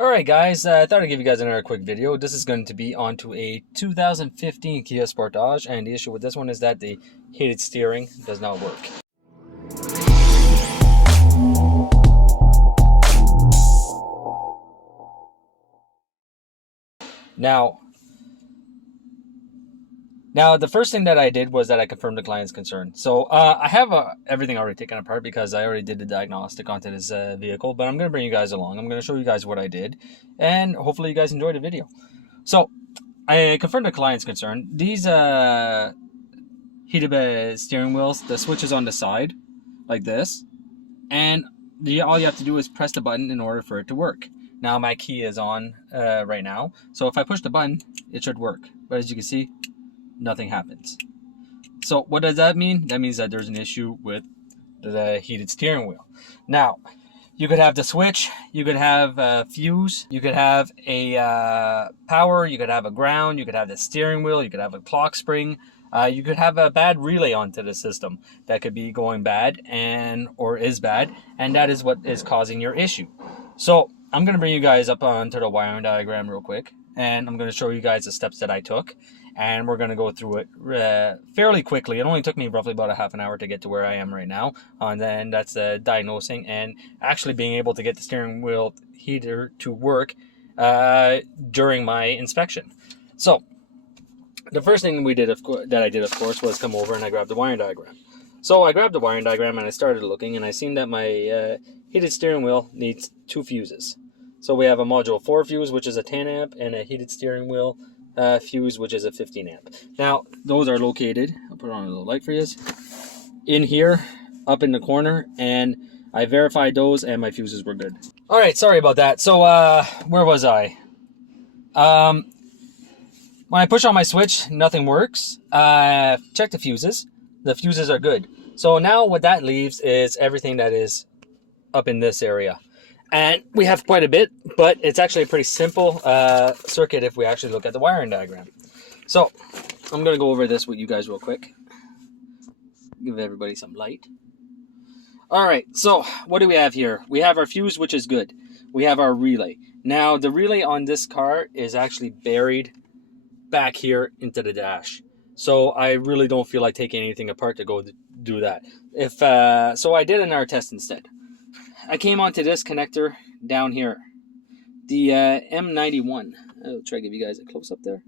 Alright guys, I thought I'd give you guys another quick video. This is going to be onto a 2015 Kia Sportage, and the issue with this one is that the heated steering does not work. Now, the first thing that I did was that I confirmed the client's concern. So I have everything already taken apart because I already did the diagnostic onto this vehicle, but I'm going to bring you guys along. I'm going to show you guys what I did, and hopefully you guys enjoyed the video. So I confirmed the client's concern. These heated steering wheels, the switch is on the side like this, and all you have to do is press the button in order for it to work. Now my key is on right now, so if I push the button, it should work. But as you can see, nothing happens. So what does that mean? That means that there's an issue with the heated steering wheel. Now, you could have the switch, you could have a fuse, you could have a power, you could have a ground, you could have the steering wheel, you could have a clock spring, you could have a bad relay onto the system that could be going bad or is bad, and that is what is causing your issue. So I'm going to bring you guys up onto the wiring diagram real quick, and I'm going to show you guys the steps that I took, and we're going to go through it fairly quickly. It only took me roughly about a half an hour to get to where I am right now, and then that's diagnosing and actually being able to get the steering wheel heater to work during my inspection. So the first thing we did, that I did, of course, was come over and I grabbed the wiring diagram. So I grabbed the wiring diagram and I started looking, and I seen that my heated steering wheel needs 2 fuses. So we have a module 4 fuse, which is a 10 amp, and a heated steering wheel fuse, which is a 15 amp. Now, those are located, I'll put on a little light for you, in here, up in the corner, and I verified those and my fuses were good. All right, sorry about that. So where was I? When I push on my switch, nothing works. Check the fuses. The fuses are good. So now what that leaves is everything that is up in this area. And we have quite a bit, but it's actually a pretty simple circuit if we actually look at the wiring diagram. So I'm going to go over this with you guys real quick. Give everybody some light. All right, so what do we have here? We have our fuse, which is good. We have our relay. Now, the relay on this car is actually buried back here into the dash. So I really don't feel like taking anything apart to go do that. So I did another test instead. I came onto this connector down here, the M91. I'll try to give you guys a close up there.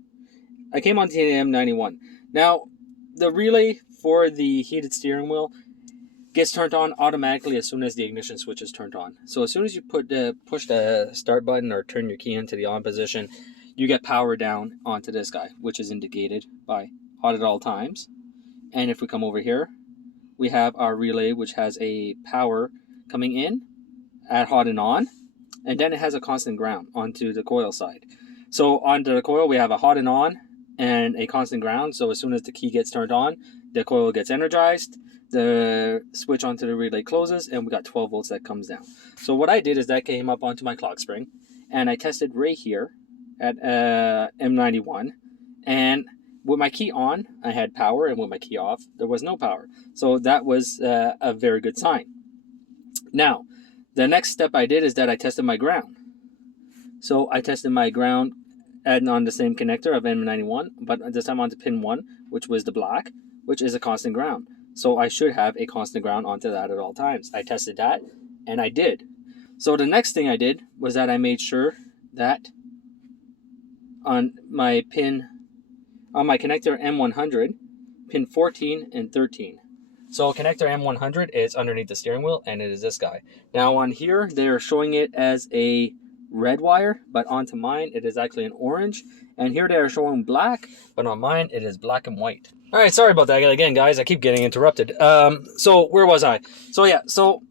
I came onto the M91. Now, the relay for the heated steering wheel gets turned on automatically as soon as the ignition switch is turned on. So as soon as you push the start button or turn your key into the on position, you get power down onto this guy, which is indicated by hot at all times. And if we come over here, we have our relay, which has a power coming in at hot and on, and then it has a constant ground onto the coil side. So onto the coil, we have a hot and on and a constant ground. So as soon as the key gets turned on, the coil gets energized, the switch onto the relay closes, and we got 12 volts that comes down. So what I did is that came up onto my clock spring, and I tested right here at M91, and with my key on, I had power, and with my key off, there was no power. So that was a very good sign. Now, the next step I did is that I tested my ground. So I tested my ground on the same connector of M91, but this time onto pin 1, which was the black, which is a constant ground. So I should have a constant ground onto that at all times. I tested that, and I did. So the next thing I did was that I made sure that on my connector M100, pin 14 and 13. So connector M100 is underneath the steering wheel, and it is this guy. Now on here, they're showing it as a red wire, but onto mine, it is actually an orange. And here they are showing black, but on mine, it is black and white. All right, sorry about that again, guys. I keep getting interrupted. So where was I? So yeah, so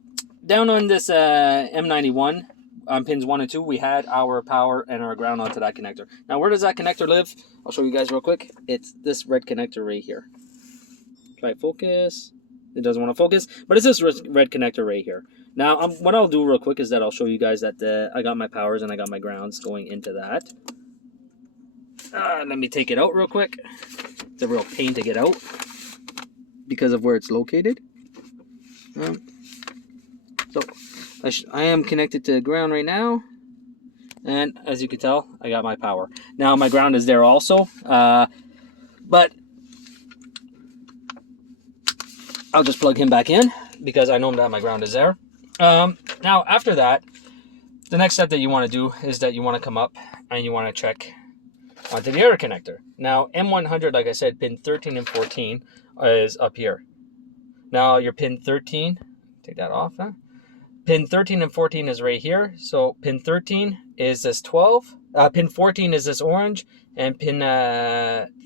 down on this M91, on pins 1 and 2, we had our power and our ground onto that connector. Now, where does that connector live? I'll show you guys real quick. It's this red connector right here. Try focus. It doesn't want to focus, but it's this red connector right here. Now, what I'll do real quick is that I'll show you guys that I got my powers and I got my grounds going into that. Let me take it out real quick. It's a real pain to get out because of where it's located. So I am connected to ground right now. And as you can tell, I got my power. Now my ground is there also, but I'll just plug him back in because I know that my ground is there. Now after that, the next step that you want to do is that you want to come up and you want to check onto the other connector. Now M100, like I said, pin 13 and 14 is up here. Now your pin 13, take that off, huh? Pin 13 and 14 is right here. So pin 13 is this 12, pin 14 is this orange, and pin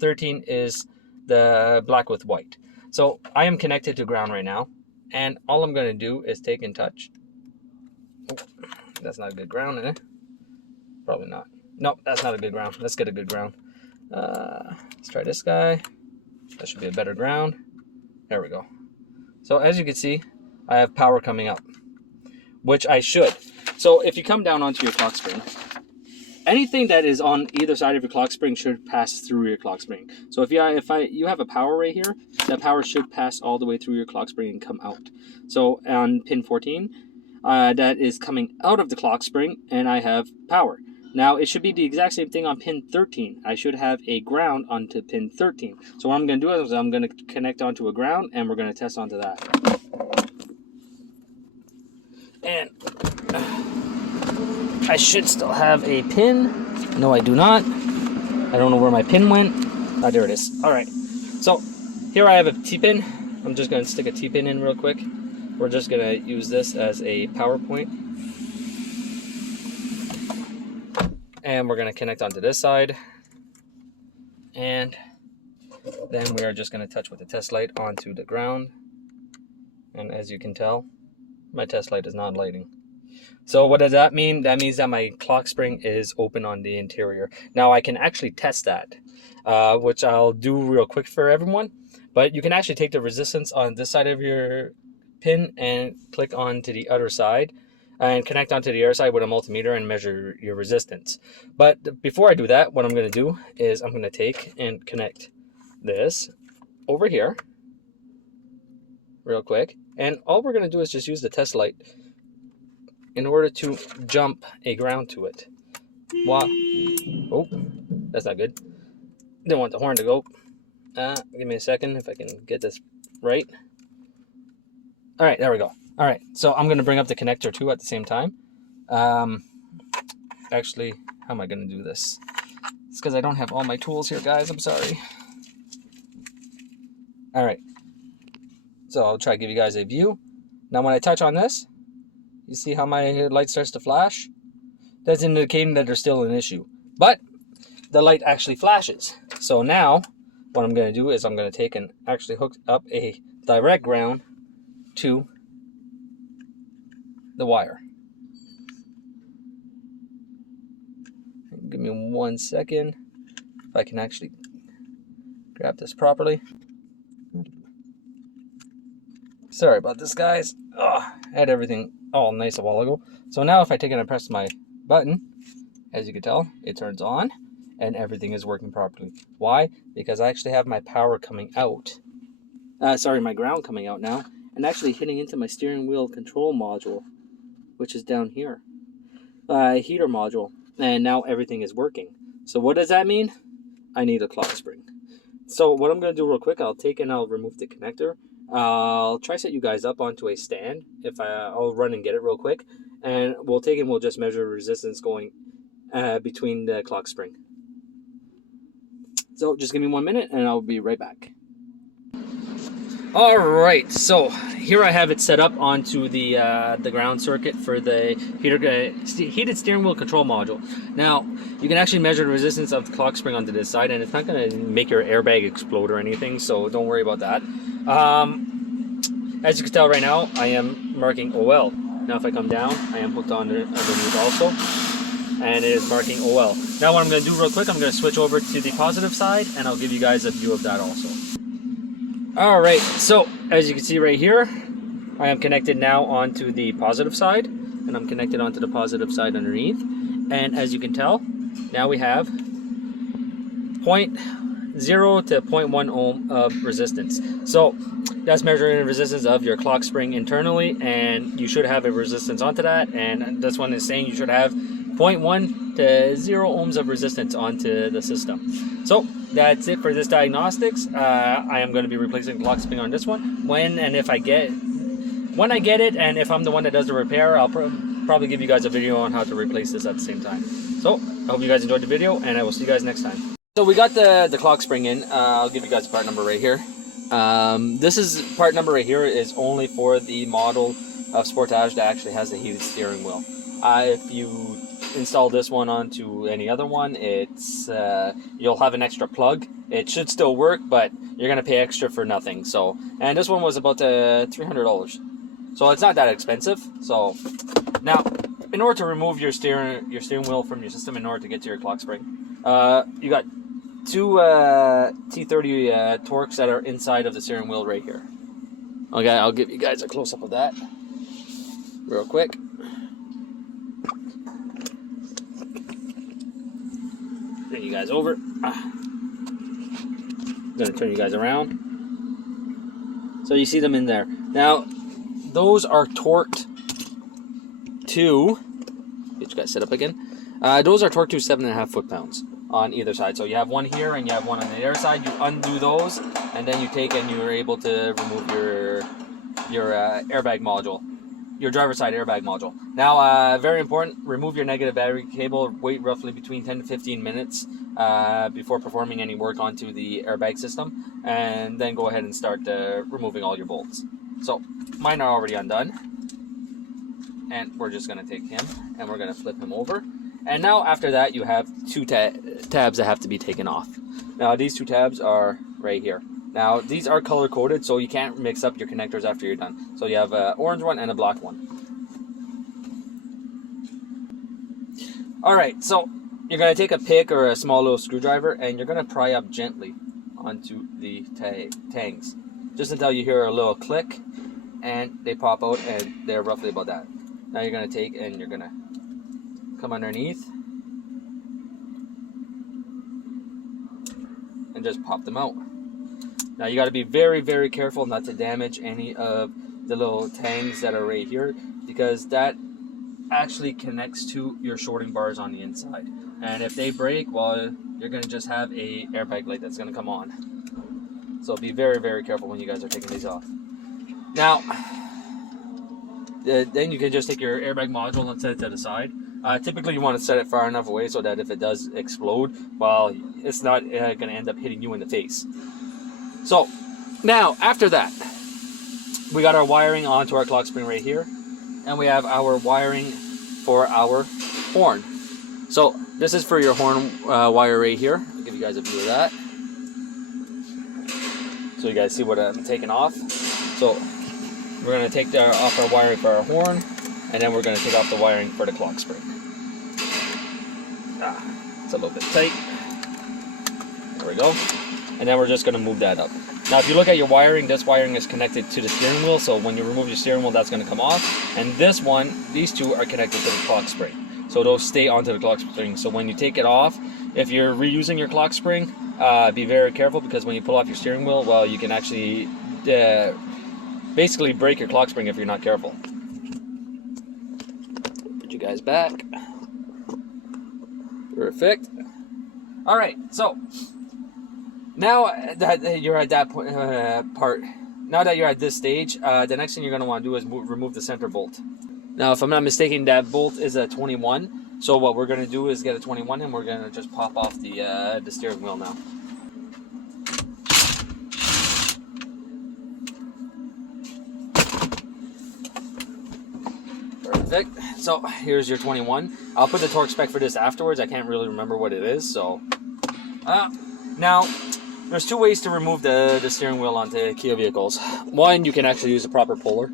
13 is the black with white. So I am connected to ground right now, and all I'm going to do is take and touch. Oh, that's not a good ground, eh? Probably not. Nope, that's not a good ground. Let's get a good ground. Let's try this guy. That should be a better ground. There we go. So as you can see, I have power coming up, which I should. So if you come down onto your clock spring, anything that is on either side of your clock spring should pass through your clock spring. So if you have a power right here, that power should pass all the way through your clock spring and come out. So on pin 14, that is coming out of the clock spring, and I have power. Now it should be the exact same thing on pin 13. I should have a ground onto pin 13. So what I'm going to do is I'm going to connect onto a ground, and we're going to test onto that. And I should still have a pin. No, I do not. I don't know where my pin went. Ah, there it is. All right. So here I have a T-pin. I'm just going to stick a T-pin in real quick. We're just going to use this as a power point. And we're going to connect onto this side. And then we are just going to touch with the test light onto the ground. And as you can tell, my test light is not lighting. So what does that mean? That means that my clock spring is open on the interior. Now I can actually test that, which I'll do real quick for everyone. But you can actually take the resistance on this side of your pin and click onto the other side and connect onto the other side with a multimeter and measure your resistance. But before I do that, what I'm going to do is I'm going to take and connect this over here real quick. And all we're going to do is just use the test light in order to jump a ground to it. Wow. Oh, that's not good. Didn't want the horn to go. Give me a second if I can get this right. All right, there we go. All right, so I'm going to bring up the connector too at the same time. Actually, how am I going to do this? It's because I don't have all my tools here, guys. I'm sorry. All right. So I'll try to give you guys a view. Now when I touch on this, you see how my light starts to flash? That's indicating that there's still an issue. But the light actually flashes. So now what I'm going to do is I'm going to take and actually hook up a direct ground to the wire. Give me 1 second if I can actually grab this properly. Sorry about this, guys. Oh, I had everything all nice a while ago. So now if I take it and press my button, as you can tell, it turns on and everything is working properly. Why? Because I actually have my power coming out. My ground coming out now and actually hitting into my steering wheel control module, which is down here. Heater module. And now everything is working. So what does that mean? I need a clock spring. So what I'm going to do real quick, I'll take and I'll remove the connector. I'll try set you guys up onto a stand. I'll run and get it real quick, and we'll take and we'll just measure resistance going between the clock spring. So just give me 1 minute and I'll be right back. All right, so here I have it set up onto the ground circuit for the heated steering wheel control module. Now you can actually measure the resistance of the clock spring onto this side, and it's not going to make your airbag explode or anything, so don't worry about that. As you can tell right now, I am marking OL. Now if I come down, I am hooked on underneath also, and it is marking OL. Now what I'm going to do real quick, I'm going to switch over to the positive side, and I'll give you guys a view of that also. Alright, so as you can see right here, I am connected now onto the positive side, and I'm connected onto the positive side underneath. And as you can tell, now we have 0.0 to 0.1 ohm of resistance. So that's measuring the resistance of your clock spring internally, and you should have a resistance onto that, and this one is saying you should have 0.1 to 0 ohms of resistance onto the system. So that's it for this diagnostics. I am going to be replacing the clock spring on this one. When I get it, and if I'm the one that does the repair, I'll probably give you guys a video on how to replace this at the same time. So I hope you guys enjoyed the video, and I will see you guys next time. So we got the clock spring in. I'll give you guys the part number right here. This is part number right here is only for the model of Sportage that actually has the heated steering wheel. If you install this one onto any other one, it's you'll have an extra plug. It should still work, but you're gonna pay extra for nothing. So, and this one was about $300, so it's not that expensive. So now, in order to remove your steering wheel from your system, in order to get to your clock spring, you got two T30 Torx that are inside of the steering wheel right here. Okay, I'll give you guys a close up of that real quick. Turn you guys over. I'm gonna turn you guys around. So you see them in there. Now, those are torqued to, get you guys set up again. Those are torqued to 7.5 foot-pounds on either side. So you have one here and you have one on the other side. You undo those, and then you take and you're able to remove your airbag module. Your driver's side airbag module. Now, very important, remove your negative battery cable. Wait roughly between 10 to 15 minutes before performing any work onto the airbag system, and then go ahead and start removing all your bolts. So mine are already undone, and we're just going to take him and we're going to flip him over. And now after that, you have two tabs that have to be taken off. Now these two tabs are right here. Now, these are color-coded, so you can't mix up your connectors after you're done. So you have an orange one and a black one. Alright, so you're going to take a pick or a small little screwdriver, and you're going to pry up gently onto the tangs. Just until you hear a little click, and they pop out, and they're roughly about that. Now you're going to take, and you're going to come underneath, and just pop them out. Now you got to be very, very careful not to damage any of the little tangs that are right here, because that actually connects to your shorting bars on the inside. And if they break, well, you're going to just have a airbag light that's going to come on. So be very, very careful when you guys are taking these off. Now, then you can just take your airbag module and set it to the side. Typically you want to set it far enough away so that if it does explode, well, it's not going to end up hitting you in the face. So now after that, we got our wiring onto our clock spring right here, and we have our wiring for our horn. So this is for your horn wire right here. I'll give you guys a view of that, so you guys see what I'm taking off. So we're going to take off our wiring for our horn, and then we're going to take off the wiring for the clock spring. It's a little bit tight. There we go. And then we're just going to move that up. Now if you look at your wiring, this wiring is connected to the steering wheel, so when you remove your steering wheel, that's going to come off. And this one, these two are connected to the clock spring, so those stay onto the clock spring. So when you take it off, if you're reusing your clock spring, be very careful, because when you pull off your steering wheel, well, you can actually basically break your clock spring if you're not careful. Put you guys back. Perfect. Alright, so now that you're at that part, now that you're at this stage, the next thing you're going to want to do is remove the center bolt. Now, if I'm not mistaken, that bolt is a 21. So what we're going to do is get a 21, and we're going to just pop off the steering wheel now. Perfect. So here's your 21. I'll put the torque spec for this afterwards. I can't really remember what it is. So now, there's two ways to remove the steering wheel onto Kia vehicles. One, you can actually use a proper puller.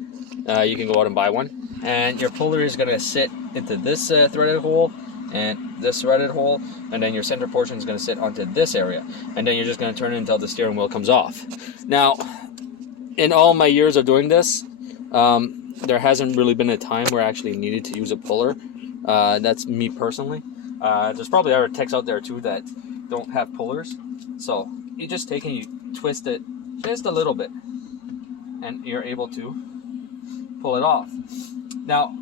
You can go out and buy one. And your puller is going to sit into this threaded hole and this threaded hole. And then your center portion is going to sit onto this area. And then you're just going to turn it until the steering wheel comes off. Now, in all my years of doing this, there hasn't really been a time where I actually needed to use a puller. That's me personally. There's probably other techs out there too that don't have pullers. So you just take and you twist it just a little bit, and you're able to pull it off. Now,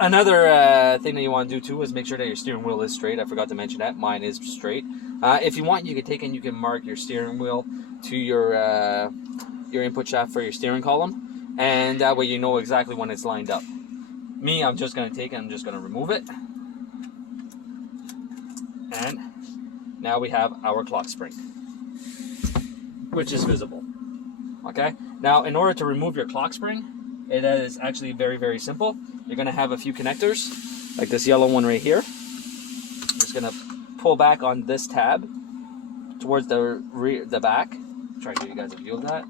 Another thing that you want to do too is make sure that your steering wheel is straight. I forgot to mention that. Mine is straight. If you want, you can take and you can mark your steering wheel to your input shaft for your steering column, and that way you know exactly when it's lined up. Me, I'm just going to take it, I'm just going to remove it. And now we have our clock spring, which is visible. Okay, now in order to remove your clock spring, it is actually very, very simple. You're going to have a few connectors, like this yellow one right here. Just going to pull back on this tab towards the back. Try to give you guys a view of that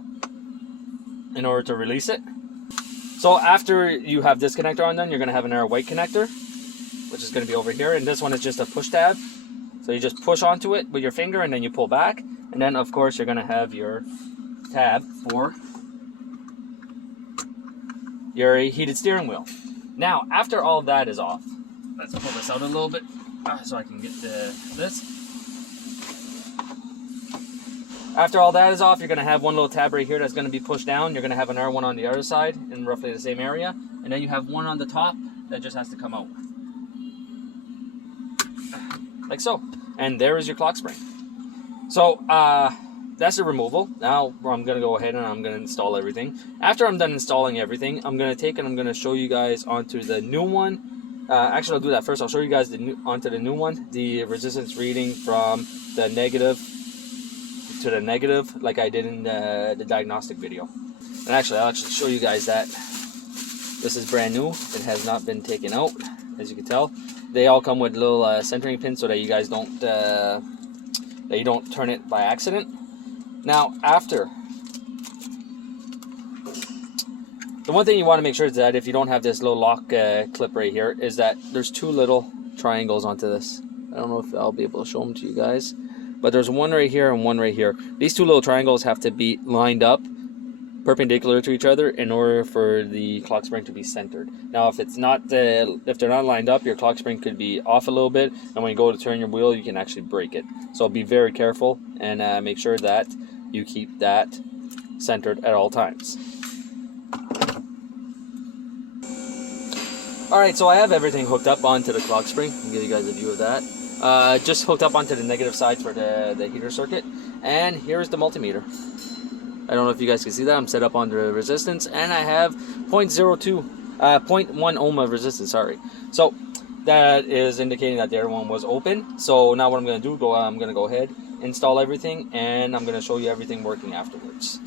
in order to release it. So after you have this connector on, then you're going to have another white connector, which is going to be over here, and this one is just a push tab. So you just push onto it with your finger and then you pull back, and then of course you're going to have your tab for your heated steering wheel. Now after all of that is off, let's pull this out a little bit so I can get this. After all that is off, you're going to have one little tab right here that's going to be pushed down. You're going to have another one on the other side in roughly the same area, and then you have one on the top that just has to come out like so, and there is your clock spring. So that's the removal. Now I'm going to go ahead and I'm going to install everything. After I'm done installing everything, I'm going to take and I'm going to show you guys onto the new one. Actually, I'll do that first. I'll show you guys onto the new one, the resistance reading from the negative to the negative, like I did in the diagnostic video. And actually, I'll show you guys that this is brand new. It has not been taken out, as you can tell. They all come with little centering pins so that you guys don't turn it by accident. Now, after, the one thing you want to make sure is that if you don't have this little lock clip right here, is that there's two little triangles onto this. I don't know if I'll be able to show them to you guys, but there's one right here and one right here. These two little triangles have to be lined up perpendicular to each other in order for the clock spring to be centered. Now if it's not if they're not lined up, your clock spring could be off a little bit, and when you go to turn your wheel you can actually break it. So be very careful and make sure that you keep that centered at all times. Alright, so I have everything hooked up onto the clock spring. I'll give you guys a view of that. Just hooked up onto the negative side for the heater circuit, and here's the multimeter. I don't know if you guys can see that. I'm set up on the resistance, and I have 0.1 ohm of resistance, sorry. So that is indicating that the other one was open. So now what I'm going to do, I'm going to go ahead, install everything, and I'm going to show you everything working afterwards.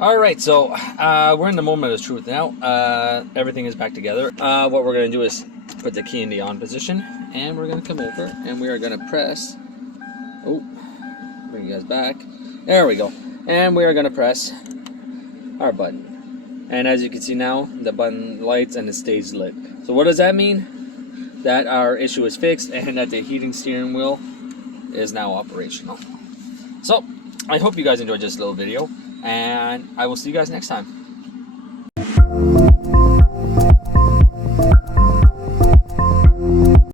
Alright, so we're in the moment of truth now. Everything is back together. What we're going to do is put the key in the on position, and we're going to come over, and we are going to press, bring you guys back, there we go, and we are going to press our button, and as you can see now the button lights and it stays lit. So what does that mean? That our issue is fixed and that the heating steering wheel is now operational. So I hope you guys enjoyed this little video, and I will see you guys next time.